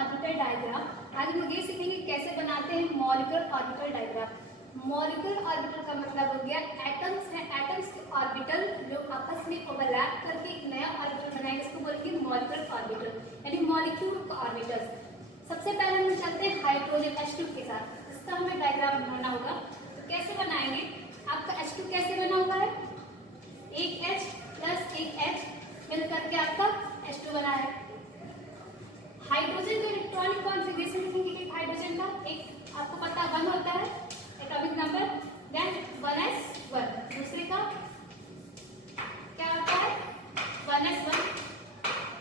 Orbital diagram. आज हम ये सीखेंगे कैसे बनाते हैं molecular orbital diagram. Molecular orbital का मतलब हो गया एटम्स हैं, एटम्स के ऑर्बिटल जो आपस में ओवरलैप करके एक नया ऑर्बिटल बनाएंगे, इसको बोलेंगे मॉलिक्यूलर ऑर्बिटल, यानी मॉलिक्यूल का ऑर्बिटल। सबसे पहले हम चलते हैं हाइड्रोजन H2 के साथ, इसका हमें डायग्राम बनाना होगा। तो कैसे बनाएंगे? आपका H2 कैसे बना हुआ है? एक H प्लस एक H मिल करके आपका H2 बना है। हाइड्रोजन का इलेक्ट्रॉनिक कॉन्फ़िगरेशन लिखेंगे एक हाइड्रोजन का, एक आपको पता 1 होता है एटॉमिक नंबर, देन 1s1, दूसरे का क्या होता है 1s1,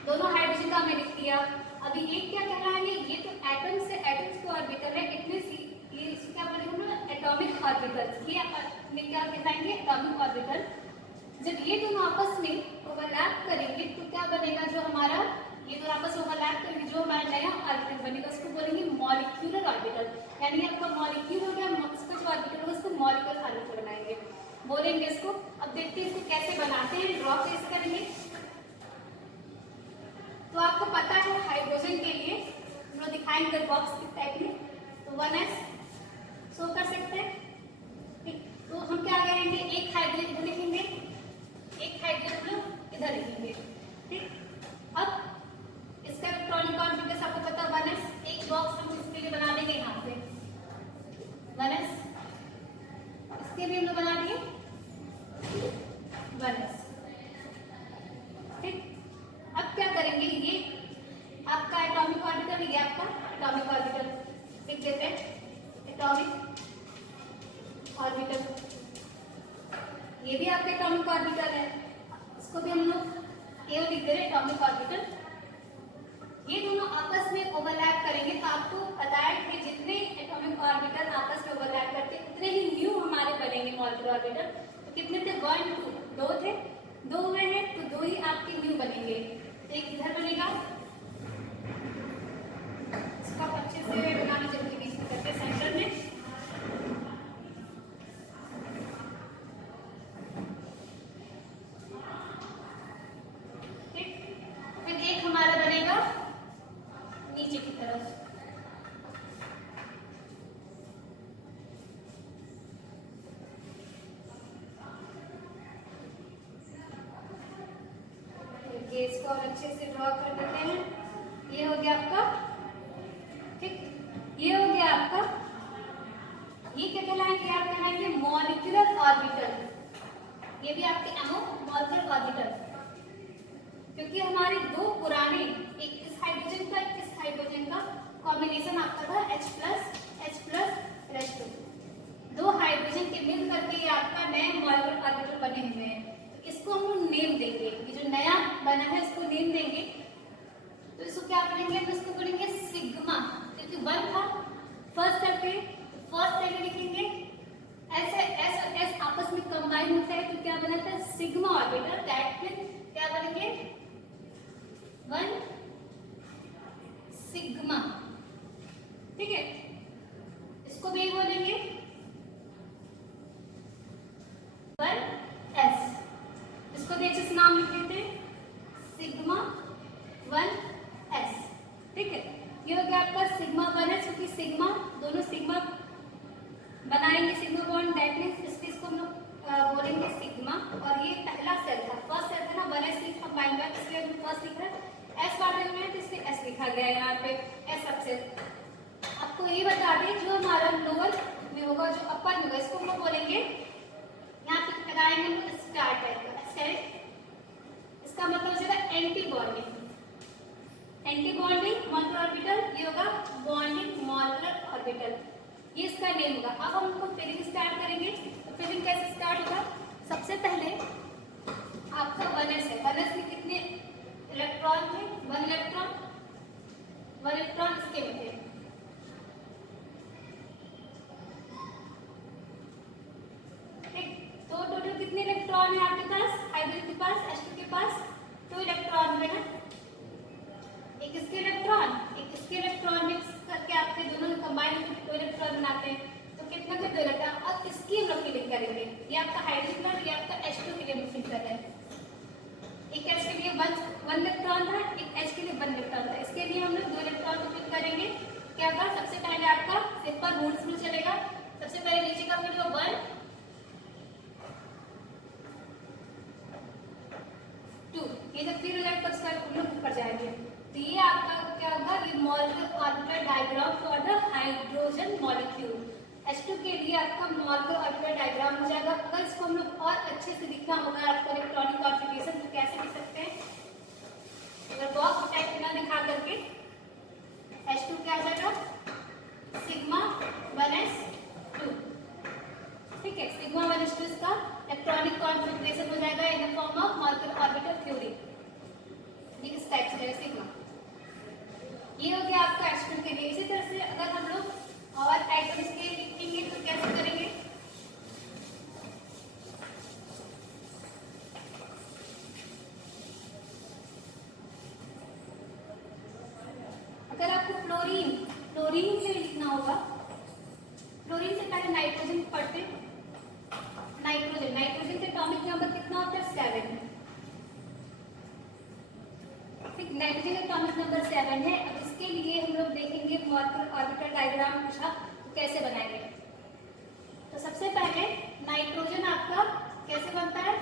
दोनों हाइड्रोजन का हमने लिख दिया। अभी एक क्या कहलाएंगे? ये तो एटम से एटम्स के ऑर्बिटल है, इतने सी ये इसको क्या बोलेंगे एटॉमिक ऑर्बिटल, ये अपने क्या कहलाएंगे एटॉमिक ऑर्बिटल। जब ये दोनों आपस में ओवरलैप करेंगे तो क्या बनेगा? जो हमारा ये दोनों आपस में ओवरलैप करेंगे, जो हमारा नया ऑर्बिटल बनेगा उसको बोलेंगे मॉलिक्यूलर ऑर्बिटल, यानी आपका मॉलिक्यूल हो गया, इसका जो ऑर्बिटल होगा उसको मॉलिक्यूलर ऑर्बिटल बनाएंगे, बोलेंगे इसको। अब देखते हैं इसको कैसे बनाते हैं, ड्रॉ कैसे करेंगे। तो आपको पता है हाइड्रोजन के लिए हम लोग दिखाएंगे बॉक्स के टाइप में, तो 1s शो कर सकते हैं, ठीक। तो हम क्या करेंगे, एक हाइड्रोजन इधर लिखेंगे, एक हाइड्रोजन इधर लिखेंगे, ठीक। अब इसका इलेक्ट्रॉनिक कॉन्फ़िगरेशन आपको पता है 1s, एक बॉक्स हम इसके लिए बना देंगे यहाँ पे 1s, इसके लिए हम लोग बना दिए 1s, ठीक। अब क्या करेंगे, ये आपका एटॉमिक ऑर्बिटल, ये आपका एटॉमिक ऑर्बिटल लिख देते हैं, एटॉमिक ऑर्बिटल, ये भी आपका एटॉमिक ऑर्बिटल है, इसको भी हम लोग ये लिख दे रहे एटॉमिक ऑर्बिटल। ये दोनों आपस में ओवरलैप करेंगे तो आपको पता है कि जितने एटॉमिक ऑर्बिटल आपस में ओवरलैप करते हैं उतने ही न्यू हमारे बनेंगे मॉलिक्यूलर ऑर्बिटल। तो कितने थे? 1 2, 2 थे, 2 हुए हैं तो 2 ही आपके न्यू बनेंगे। एक इधर बनेगा, इसको अच्छे से बनाना जल्दी बीच में करके सेंटर में, ठीक। फिर एक हमारा बनेगा नीचे की तरफ, इसको और अच्छे से ड्रॉ कर देते हैं। ये हो गया आपका, ठीक, ये हो गया आपका, ये क्या कहलाएंगे? आप कहलाएंगे मॉलिक्यूलर ऑर्बिटल, ये भी आपके एमओ मॉलिक्यूलर ऑर्बिटल, क्योंकि हमारे दो पुराने, एक इस हाइड्रोजन का एक इस हाइड्रोजन का कॉम्बिनेशन आपका था H प्लस H2, दो हाइड्रोजन के मिल करके ये आपका नए मॉलिक्यूलर ऑर्बिटल बने हुए हैं। तो इसको हम लोग नेम देंगे, ये जो नया बना है इसको नेम देंगे। तो इसको क्या करेंगे? हम इसको करेंगे सिग्मा, क्योंकि 1 था फर्स्ट करके, फर्स्ट करके लिखेंगे, ऐसे S और S आपस में कंबाइन होता है तो क्या बनाता है सिग्मा ऑर्बिटल, दैट मींस क्या बनेंगे 1 सिग्मा, ठीक है। इसको भी बोलेंगे 1s, इसको भी अच्छे से नाम लिख देते हैं सिग्मा 1s, ठीक है। ये हो गया आपका सिग्मा 1s, क्योंकि सिग्मा दोनों सिग्मा बनाएंगे सिग्मा बॉन्ड, दैट मींस इसको हम लोग बोलेंगे सिग्मा। और ये पहला सेल था, फर्स्ट सेल था ना 1s से कंबाइन हुआ, इसलिए हम फर्स्ट लिख रहे हैं, s वाले में तो इसलिए s लिखा गया है यहाँ पे s सबसेल। आपको ये बता दें जो हमारा लोअर में होगा, जो अपर में होगा, इसको हम लोग बोलेंगे, यहाँ पे लगाएंगे हम लोग स्टार टाइप का सेल, इसका मतलब हो जाएगा anti bonding, anti bonding molecular orbital, ये होगा बॉन्डिंग मॉलिक्यूलर ऑर्बिटल, ये इसका नेम होगा। अब हम इसको फिलिंग स्टार्ट करेंगे, तो फिलिंग कैसे स्टार्ट होगा? सबसे पहले आपका 1s है, 1s में कितने इलेक्ट्रॉन थे? 1 इलेक्ट्रॉन, 1 इलेक्ट्रॉन इसके में थे, ठीक। तो टोटल कितने इलेक्ट्रॉन है आपके पास? हाइड्रोजन के पास, H2 के पास 2 इलेक्ट्रॉन है ना, एक इसके इलेक्ट्रॉन एक इसके इलेक्ट्रॉन मिक्स करके आपके दोनों कंबाइन होकर 2 इलेक्ट्रॉन बनाते हैं, तो कितना के 2 इलेक्ट्रॉन। अब इसकी हम लोग फिलिंग करेंगे, ये आपका हाइड्रोजन, ये आपका H2 के लिए फिल कर रहे हैं, एक H के लिए 1 इलेक्ट्रॉन था, एक H के लिए 1 इलेक्ट्रॉन था, इसके लिए हम लोग 2 इलेक्ट्रॉन को फिल क्या होगा, सबसे पहले आपका सिंपल रूल्स में चलेगा। सबसे पहले नीचे का फिर 1 2, ये जब फिर हो जाएगा तब उसका हम लोग ऊपर जाएंगे। तो ये आपका क्या होगा, ये molecular orbital diagram for the hydrogen molecule. H2 के लिए आपका मॉलिक्यूलर ऑर्बिटल डायग्राम हो जाएगा। अगर इसको हम लोग और अच्छे से लिखना होगा आपको इलेक्ट्रॉनिक कॉन्फ़िगरेशन, तो कैसे लिख सकते हैं, अगर बॉक्स टाइप बिना दिखा करके H2 क्या आ जाएगा, सिग्मा 1s2, ठीक है। सिग्मा 1s2 इसका इलेक्ट्रॉनिक कॉन्फ़िगरेशन हो जाएगा in the form of molecular orbital theory. ये किस टाइप से रहेगा सिग्मा। ये हो गया आपका H2 के लिए। इसी तरह से अगर हम लोग और टाइप इसके लिखेंगे तो कैसे करेंगे, अगर आपको फ्लोरीन फ्लोरीन से लिखना होगा, फ्लोरीन से पहले नाइट्रोजन पढ़ते। नाइट्रोजन नाइट्रोजन के एटॉमिक नंबर कितना होता है, 7, ठीक। नाइट्रोजन का एटॉमिक नंबर 7 है। अब इसके लिए हम लोग देखेंगे मॉलिक्यूलर ऑर्बिटल डायग्राम पूछा तो कैसे बनाएंगे। तो सबसे पहले नाइट्रोजन आपका कैसे बनता है,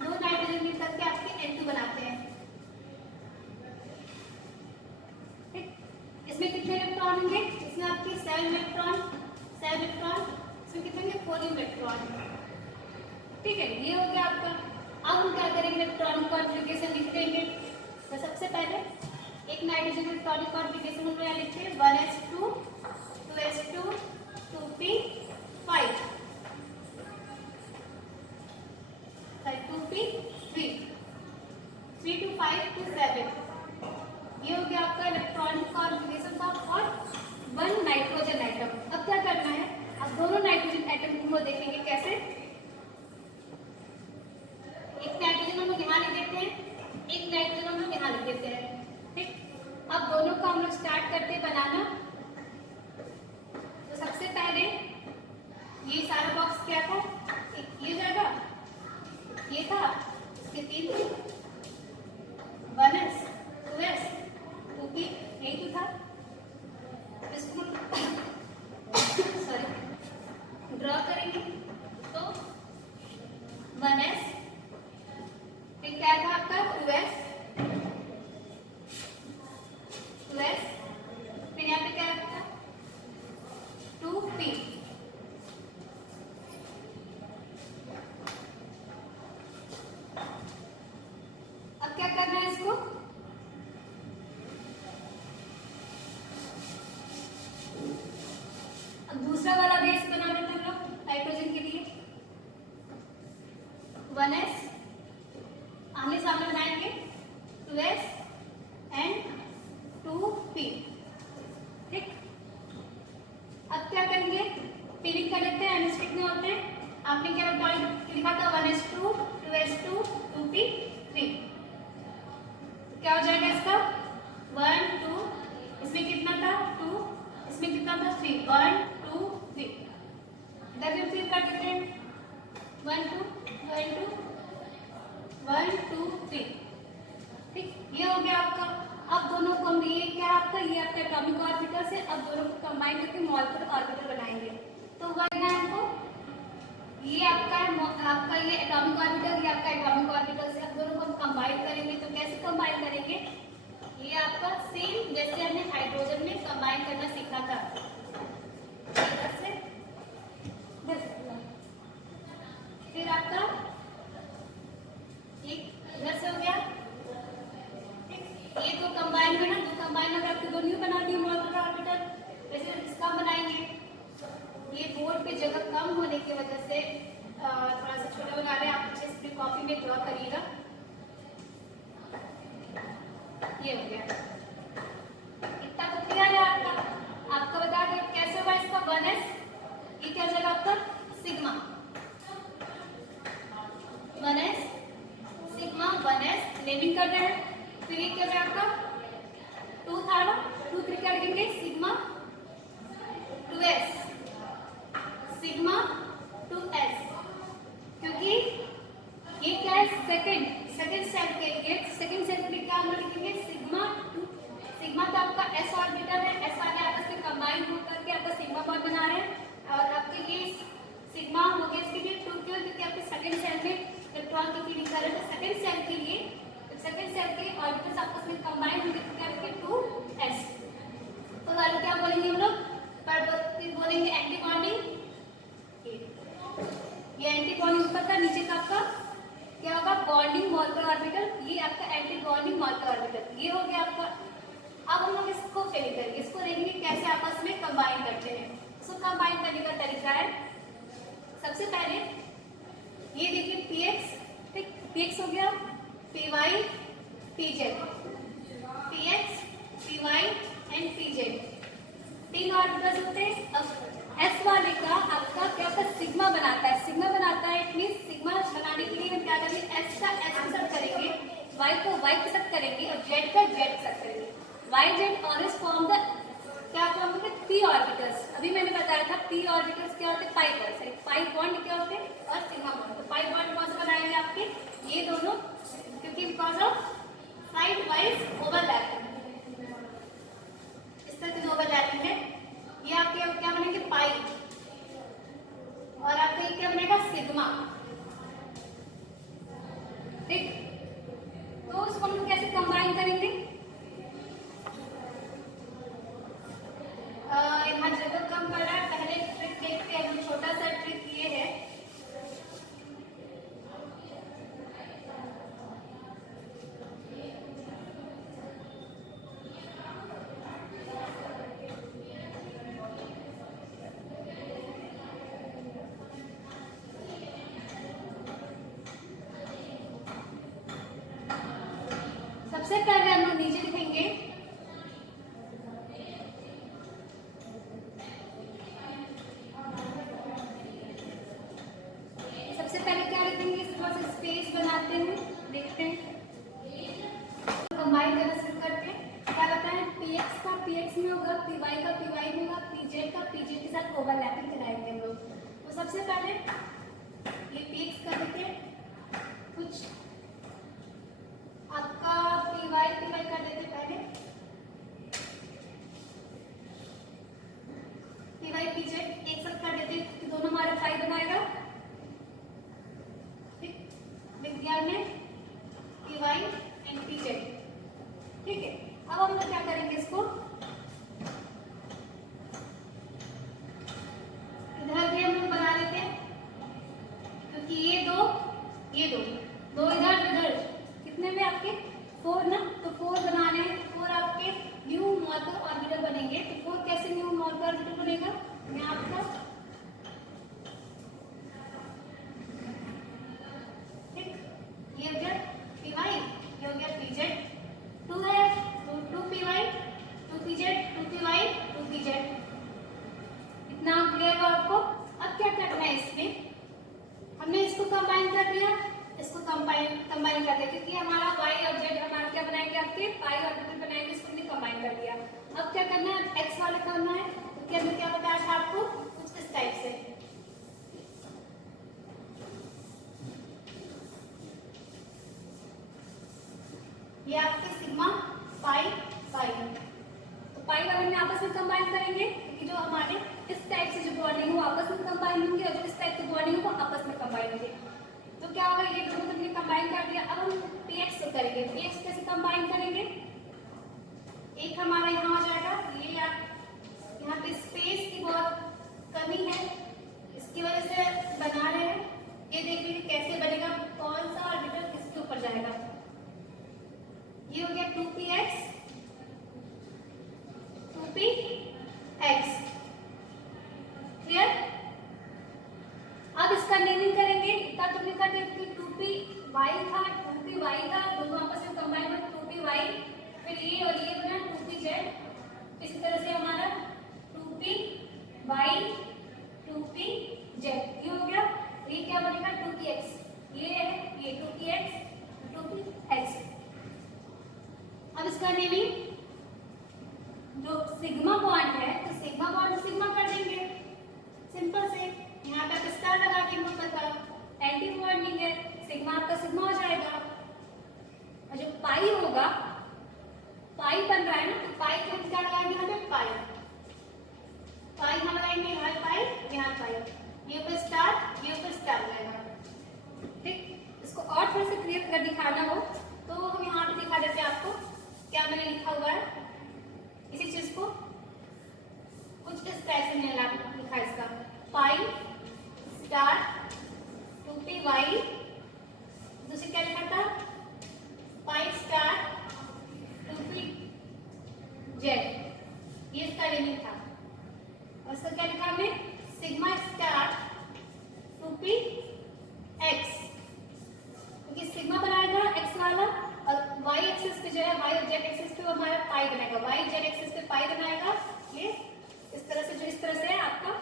2 नाइट्रोजन मिल करके आपके N2 बनाते हैं, ठीक। इसमें कितने इलेक्ट्रॉन होंगे, इसमें आपके 7 इलेक्ट्रॉन, इसमें कितने होंगे, 4 इलेक्ट्रॉन, ठीक है। ये हो गया आपका। अब हम क्या करेंगे, इलेक्ट्रॉनिक कॉन्फ़िगरेशन लिख देंगे। तो सबसे पहले एक नाइट्रोजन का इलेक्ट्रॉनिक कॉन्फ़िगरेशन हम यहाँ लिखते हैं 1s2 2s2 2p5 2p3 3 to 5 to 7। ये हो गया आपका इलेक्ट्रॉनिक कॉन्फ़िगरेशन का फॉर 1 नाइट्रोजन एटम। अब क्या करना है, अब दोनों नाइट्रोजन एटम को देखेंगे कैसे। एक नाइट्रोजन हम लोग यहाँ लिख देते हैं, एक नाइट्रोजन हम लोग यहाँ लिख देते हैं, ठीक। अब दोनों का हम लोग स्टार्ट करते हैं बनाना। तो सबसे पहले ये सारा बॉक्स क्या था, ये जगह ये था, इसके 3 थे, 1s 2s 2p, यही तो था। इसको सॉरी ड्रॉ करेंगे तो 1s, फिर क्या था आपका 2s, फिर यहाँ पे क्या रखा 2p। अब क्या करना है इसको, अब दूसरा वाला बेस बना देते हैं हम लोग नाइट्रोजन के लिए। 1s आमने सामने बनाएंगे, 2s एंड 2p, ठीक। अब क्या करेंगे, फिलिंग कर लेते हैं, एनस्टिक में होते हैं। आपने क्या लिखा था 1s2 2s2 2p3, क्या हो जाएगा इसका 1 2, इसमें कितना था 2, इसमें कितना था 3, 1 2 3। इधर भी फिर कर देते हैं 1 2 1 2 1 2 3, ठीक। ये हो गया आपका। अब दोनों को हम ये क्या आपका, ये आपका एटॉमिक ऑर्बिटल से अब दोनों को कंबाइन करके मॉलिक्यूलर ऑर्बिटल बनाएंगे। तो वरना आपको ये आपका ये एटॉमिक ऑर्बिटल, ये आपका एटॉमिक ऑर्बिटल से अब दोनों को हम कंबाइन करेंगे। तो कैसे कंबाइन करेंगे, ये आपका सेम जैसे हमने हाइड्रोजन में कंबाइन करना सीखा था, फिर आपका एक इधर से हो गया, ये तो कंबाइन है ना, तो कंबाइन अगर आपके दोनों बना दिए मॉलिक्यूलर ऑर्बिटल, वैसे इसका बनाएंगे। ये बोर्ड पे जगह कम होने की वजह से थोड़ा सा छोटा बना रहे हैं, आप अच्छे से कॉपी में ड्रॉ करिएगा। ये हो गया, इतना तो क्लियर है आपका। आपको बता दें कैसे होगा इसका 1s, ये क्या जाएगा आपका sigma 1s, sigma 1s naming कर रहे हैं। फिर ये क्या है आपका 2 था ना, 2 3 क्या लिखेंगे सिग्मा 2s, सिग्मा 2s, क्योंकि ये क्या है सेकंड पे नहीं करेंगे, इसको देखेंगे कैसे आपस में कंबाइन करते हैं। इसको कंबाइन करने का तरीका है, सबसे पहले ये देखिए px, ठीक, px हो गया, py pz, px py and pz, तीन ऑर्बिटल्स होते हैं। अब s वाले का आपका क्या होता है, सिग्मा बनाता है, सिग्मा बनाता है, इट मींस सिग्मा बनाने के लिए हम क्या करेंगे, s का s के साथ करेंगे, y को y के साथ करेंगे और z का z के साथ करेंगे। y z always form the क्या फॉर्म होते हैं, p ऑर्बिटल्स। अभी मैंने बताया था p ऑर्बिटल्स क्या होते हैं, पाई बॉन्ड, पाई बॉन्ड क्या होते हैं और सिग्मा बॉन्ड। तो पाई बॉन्ड कौन सा बनाएंगे आपके, ये दोनों, क्योंकि because of side wise overlapping, इस तरह से ओवरलैपिंग है। ये आपके क्या बनेंगे, पाई, और आपका ये क्या बनेगा, सिग्मा, ठीक। तो इसको हम कैसे कंबाइन करेंगे, यहाँ जगह कम पड़ रहा है, पहले ट्रिक देखते हैं हम, छोटा सा ट्रिक ये है, सबसे पहले हम लोग नीचे लिखेंगे सबसे पहले क्या लिखेंगे, थोड़ा सा स्पेस बनाते हैं, देखते हैं, कंबाइन करना शुरू करते हैं। क्या बताएं, px का px में होगा, py का py में होगा, pz का pz के साथ ओवरलैपिंग कराएंगे हम लोग। तो सबसे पहले ये px का देखिए, कुछ आपका py कर देते पहले, py pz एक साथ कर देते, तो दोनों हमारे पाई बनाएगा, ठीक, विज्ञान में py एंड pz, ठीक है। अब हम लोग क्या करेंगे, इसको इधर भी हम लोग बना लेते हैं, क्योंकि ये दो दो इधर इधर कितने में आपके 4 ना, तो 4 बनाने हैं, 4 आपके न्यू मॉर्कर ऑर्बिटल बनेंगे। तो 4 कैसे न्यू मॉर्कर ऑर्बिटल बनेगा, मैं आपका, ठीक, ये हो गया py, ये हो गया pz, 2 है तो 2py 2pz 2py 2pz, इतना क्लियर हुआ आपको। अब क्या करना है, इसमें हमने इसको कंबाइन कर दिया, इसको कंबाइन कर दिया, क्योंकि हमारा y और z हमारा क्या बनाएंगे, आपके पाई ऑर्बिटल बनाएंगे, इसको हमने कंबाइन कर दिया। अब क्या करना है, x वाला करना है, क्योंकि हमने क्या बताया था आपको, कुछ इस टाइप से, ये आपके सिग्मा पाई पाई, तो पाई वाले में आपस में कंबाइन करेंगे, क्योंकि जो हमारे इस टाइप से जो बॉन्डिंग हो आपस में कंबाइन होंगे, और जो इस टाइप की बॉन्डिंग हो वो आपस में कंबाइन होंगे। तो क्या होगा, ये दोनों हमने कंबाइन कर दिया। अब हम px को करेंगे, px कैसे कंबाइन करेंगे, एक हमारा यहाँ हो जाएगा, ये यहाँ पे स्पेस की बहुत कमी है, इसकी वजह से बना रहे हैं, ये देख लीजिए कैसे बनेगा, कौन सा ऑर्बिटल किसके ऊपर जाएगा। ये हो गया 2px 2px, क्लियर। अब इसका नेमिंग करेंगे, इतना तुमने कर दिया कि 2py था 2py था, दोनों आपस में कंबाइन हुए 2py, फिर ये और ये बना 2pz, इसी तरह से हमारा 2py 2pz, ये हो गया। ये क्या बनेगा 2px, ये है ये 2px 2px। अब इसका नेमिंग, जो सिग्मा बॉन्ड है तो सिग्मा बॉन्ड सिग्मा कर देंगे, सिंपल से, यहाँ पे आप स्टार लगा देंगे ऊपर तरफ, एंटी बॉन्डिंग है, सिग्मा आपका सिग्मा हो जाएगा। और जो पाई होगा, पाई बन रहा है ना, तो पाई को हम क्या लगाएंगे, यहाँ पे पाई, पाई यहाँ लगाएंगे, यहाँ पाई यहाँ पाई, ये ऊपर स्टार लगाएगा, ठीक। इसको और थोड़ा सा क्लियर कर दिखाना हो तो हम यहाँ पे दिखा देते हैं आपको, क्या मैंने लिखा हुआ है, इसी चीज को कुछ इस टाइप से मैंने लिखा है, इसका पाई स्टार 2py, दूसरी क्या लिखा था, पाई स्टार 2pz, रिंगिंग था। और इसका क्या लिखा हमने, सिग्मा स्टार 2px, क्योंकि सिग्मा बनाएगा एक्स वाला और वाई एक्सिस पे जो है, वाई और जेड एक्सिस पे वो हमारा पाई बनाएगा, वाई जेड एक्सिस पे पाई बनाएगा। ये इस तरह से, जो इस तरह से है आपका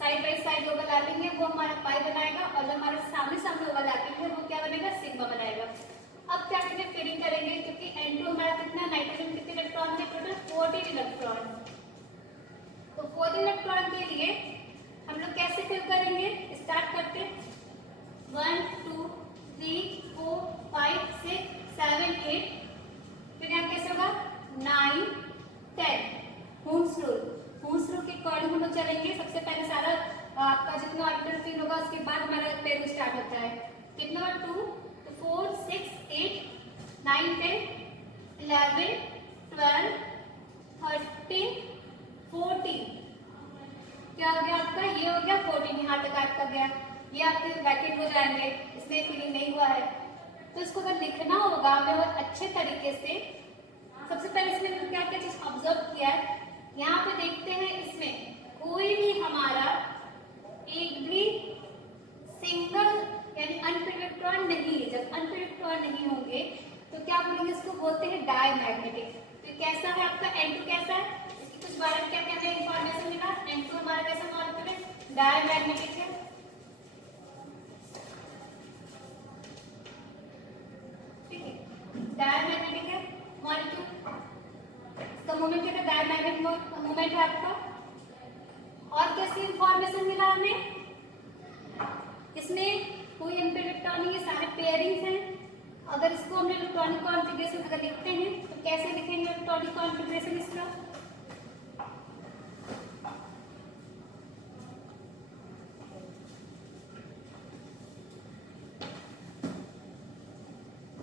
साइड बाई साइड ओवरलैपिंग है वो हमारा पाई बनाएगा, और जो हमारा सामने सामने ओवरलैपिंग है वो क्या बनेगा, सिग्मा बनाएगा। अब क्या करेंगे, फिलिंग करेंगे, क्योंकि N2 हमारा कितना, नाइट्रोजन कितने इलेक्ट्रॉन है, टोटल 14 इलेक्ट्रॉन। तो 14 इलेक्ट्रॉन के लिए हम लोग कैसे फिल करेंगे, स्टार्ट करते 1 2 3 4 5 6 7 8, फिर यहाँ कैसे होगा 9 10, हूम्स रूल के अकॉर्डिंग हम लोग चलेंगे। सबसे पहले सारा आपका जितना ऑर्बिटल फिल होगा उसके बाद हमारा पेयर स्टार्ट होता है। कितना 2 4 6 8 9 10 11 12 13 14, क्या हो गया आपका, ये हो गया 14, यहाँ तक आपका गया। ये आपके ब्रैकेट हो जाएंगे, इसमें फिलिंग नहीं हुआ है। तो इसको अगर लिखना होगा हमें और अच्छे तरीके से, सबसे पहले इसमें क्या क्या चीज ऑब्जर्व किया है, यहाँ पे देखते हैं इसमें कोई भी हमारा एक भी सिंगल यानी अनपेयर्ड इलेक्ट्रॉन नहीं है। जब अनपेयर्ड इलेक्ट्रॉन नहीं होंगे तो क्या बोलेंगे, इसको बोलते हैं डायमैग्नेटिक। तो कैसा है आपका N2, कैसा है, इसकी कुछ बारे में क्या कहते हैं इंफॉर्मेशन मिला, N2 हमारा कैसा मॉलिक्यूल है, डायमैग्नेटिक है। ठीक है, डायमैग्नेटिक है मॉलिक्यूल, इसका मोमेंट क्या है, डायमैग्नेटिक मोमेंट है आपका। और कैसी इंफॉर्मेशन मिला हमें, इसमें कोई अनपेयर्ड इलेक्ट्रॉन नहीं है, सारे पेयरिंग्स हैं। अगर इसको हमने इलेक्ट्रॉनिक कॉन्फ़िगरेशन अगर लिखते हैं तो कैसे लिखेंगे इलेक्ट्रॉनिक कॉन्फ़िगरेशन इसका,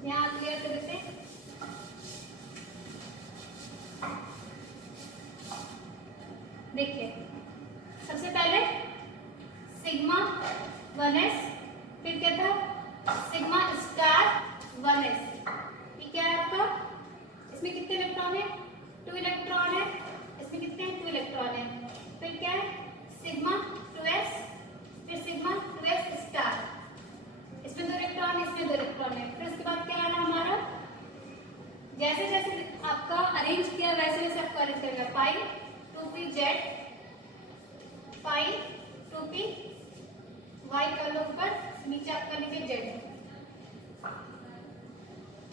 यहाँ क्लियर कर देते हैं। देखिए सबसे पहले सिग्मा 1s, फिर क्या था सिग्मा स्टार 1s, ये क्या है आपका, इसमें कितने इलेक्ट्रॉन है, 2 इलेक्ट्रॉन है, इसमें कितने हैं 2 इलेक्ट्रॉन है। फिर क्या है सिग्मा 2s, फिर सिग्मा 2s स्टार, इसमें 2 इलेक्ट्रॉन है, इसमें 2 इलेक्ट्रॉन है। फिर उसके बाद क्या आ रहा हमारा, जैसे जैसे आपका अरेंज किया वैसे वैसे आपको अरेंज करेगा, पाई 2p जेड, पाई 2p वाई कर लो ऊपर, नीचे आपका लिखे जेड,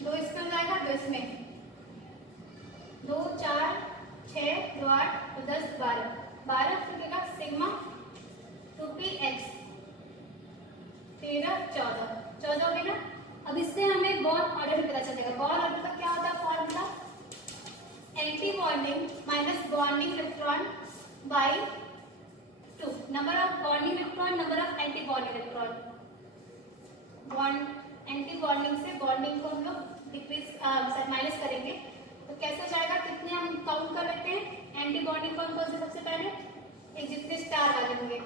2 इसमें हो जाएगा, 2 इसमें, 2 4 6 2 8 10 12 12, फिर देगा सिग्मा 2px 13 14 14 हो गया ना। अब इससे हमें बॉन्ड ऑर्डर पता चलेगा। बॉन्ड ऑर्डर का क्या होता है formula, anti bonding minus bonding electron by 2, number of bonding electron, number of anti bonding electron. Bond anti bonding से बॉन्डिंग को हम लोग डिक्रीज माइनस करेंगे तो कैसे हो जाएगा, कितने हम काउंट कर लेते हैं एंटी बॉन्डिंग कौन कौन से, सबसे पहले एक जितने स्टार वाले होंगे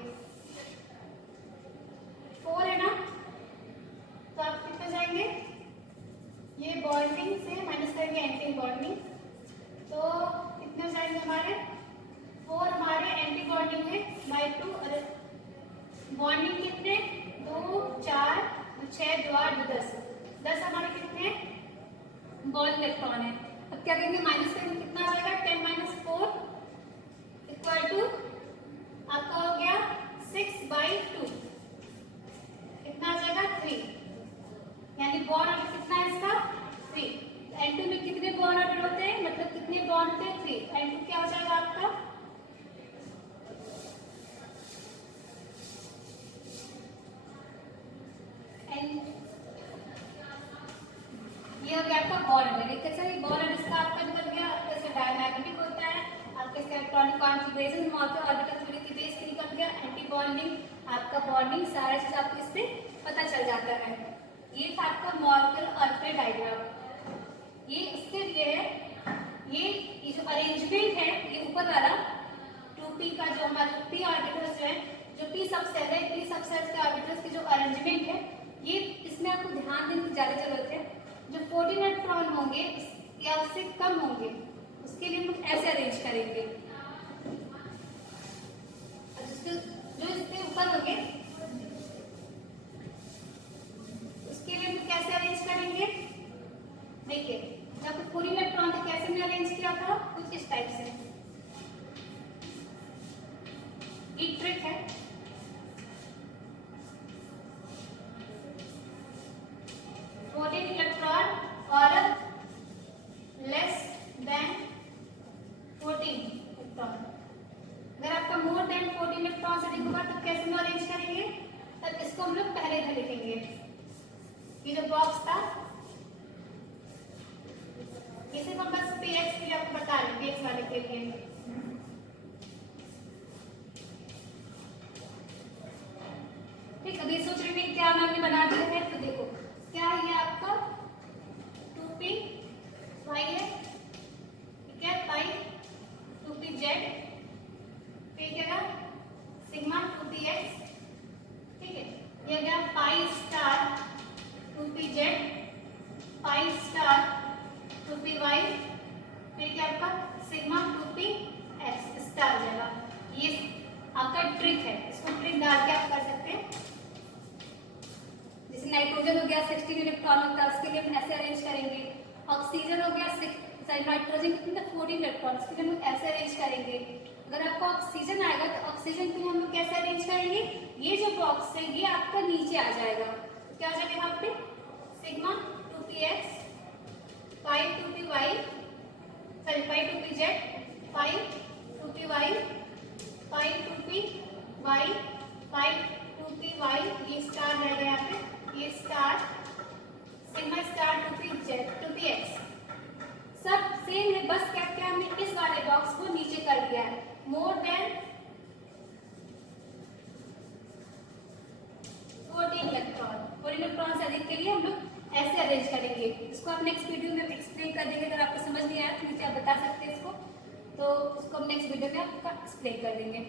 4 है ना, तो आप कितने जाएंगे, ये बॉन्डिंग से माइनस करेंगे एंटी बॉन्डिंग, तो कितने हो जाएंगे हमारे 4 हमारे एंटी बॉन्डिंग है बाई 2, और बॉन्डिंग कितने 2 4 6 2 8 10 10 हमारे कितने बॉन्ड इलेक्ट्रॉन है। अब क्या करेंगे, माइनस करेंगे, कितना आ जाएगा 10 माइनस 4 इक्वल टू आपका हो गया 6/2, कितना आ जाएगा 3, यानी बॉन्ड ऑर्डर कितना है इसका 3। N2 में कितने बॉन्ड ऑर्डर होते हैं, मतलब कितने बॉन्ड होते हैं 3, N2 क्या हो जाएगा आपका ये हो गया आपका बॉन्ड ऑर्डर। कैसे बॉन्ड ऑर्डर इसका आपका निकल गया, कैसे डायमैग्नेटिक होता है आपका, इसका इलेक्ट्रॉनिक कॉन्फ़िगरेशन ऑर्बिटल थ्योरी के बेस पे निकल गया, एंटी बॉन्डिंग आपका बॉन्डिंग सारा चीज आपको इससे पता चल जाता है। ये था आपका मॉलिक्यूलर ऑर्बिटल डायग्राम, ये इसके लिए है। ये जो अरेंजमेंट है ये ऊपर वाला 2p का जो हमारा p ऑर्बिटल्स जो है, जो p सबसेल है, p सबसेल्स के ऑर्बिटल्स की जो अरेंजमेंट है, ये इसमें आपको ध्यान देने की ज्यादा जरूरत है। जो 14 इलेक्ट्रॉन होंगे या उससे कम होंगे उसके लिए हम ऐसे अरेंज करेंगे, उसके जो इसके ऊपर होंगे उसके लिए हम कैसे अरेंज करेंगे? देखिए जब पूरी इलेक्ट्रॉन को कैसे हमने अरेंज किया था, कुछ इस टाइप से। एक ट्रिक है, फोर्टीन इलेक्ट्रॉन और लेस देन 14 इलेक्ट्रॉन। अगर आपका मोर देन 14 इलेक्ट्रॉन से अधिक होगा तो कैसे हम अरेंज करेंगे? तब इसको हम लोग पहले इधर लिखेंगे। ये जो बॉक्स था इसे हम बस px के लिए आपको बता रहे हैं, px वाले के लिए। ठीक है, अभी सोच रहे हैं क्या हमने बना दिया है, तो देखो क्या है ये आपका 2p y है, ठीक है, पाई 2p z, फिर क्या सिग्मा 2px, ठीक है, ये गया pi star 2p z, pi star 2p y, फिर क्या आपका सिग्मा 2p x स्टार हो जाएगा। ये आपका ट्रिक है, इसको ट्रिक डाल के आप कर सकते हैं। जैसे नाइट्रोजन हो गया 16 इलेक्ट्रॉन होता है, उसके लिए हम ऐसे अरेंज करेंगे। ऑक्सीजन हो गया नाइट्रोजन कितने 14 इलेक्ट्रॉन, उसके लिए हम ऐसे अरेंज करेंगे। अगर आपको ऑक्सीजन आएगा तो ऑक्सीजन के लिए हम लोग कैसे अरेंज करेंगे? ये जो बॉक्स है ये आपका नीचे आ जाएगा, तो क्या हो जाएगा यहाँ पे सिग्मा 2px पाई 2py, सॉरी पाई 2pz, पाई 2py, पाई 2py, पाई 2py, ये स्टार रहेगा यहाँ पे, ये स्टार सिग्मा स्टार 2px, सब सेम है, बस क्या क्या हमने इस वाले बॉक्स को नीचे कर दिया है। मोर देन 14 इलेक्ट्रॉन और इलेक्ट्रॉन से अधिक के लिए हम लोग ऐसे अरेंज करेंगे। इसको आप नेक्स्ट वीडियो में एक्सप्लेन कर देंगे। अगर आपको समझ नहीं आया तो मुझे आप बता सकते हैं इसको, तो उसको हम नेक्स्ट वीडियो में आपका एक्सप्लेन कर देंगे।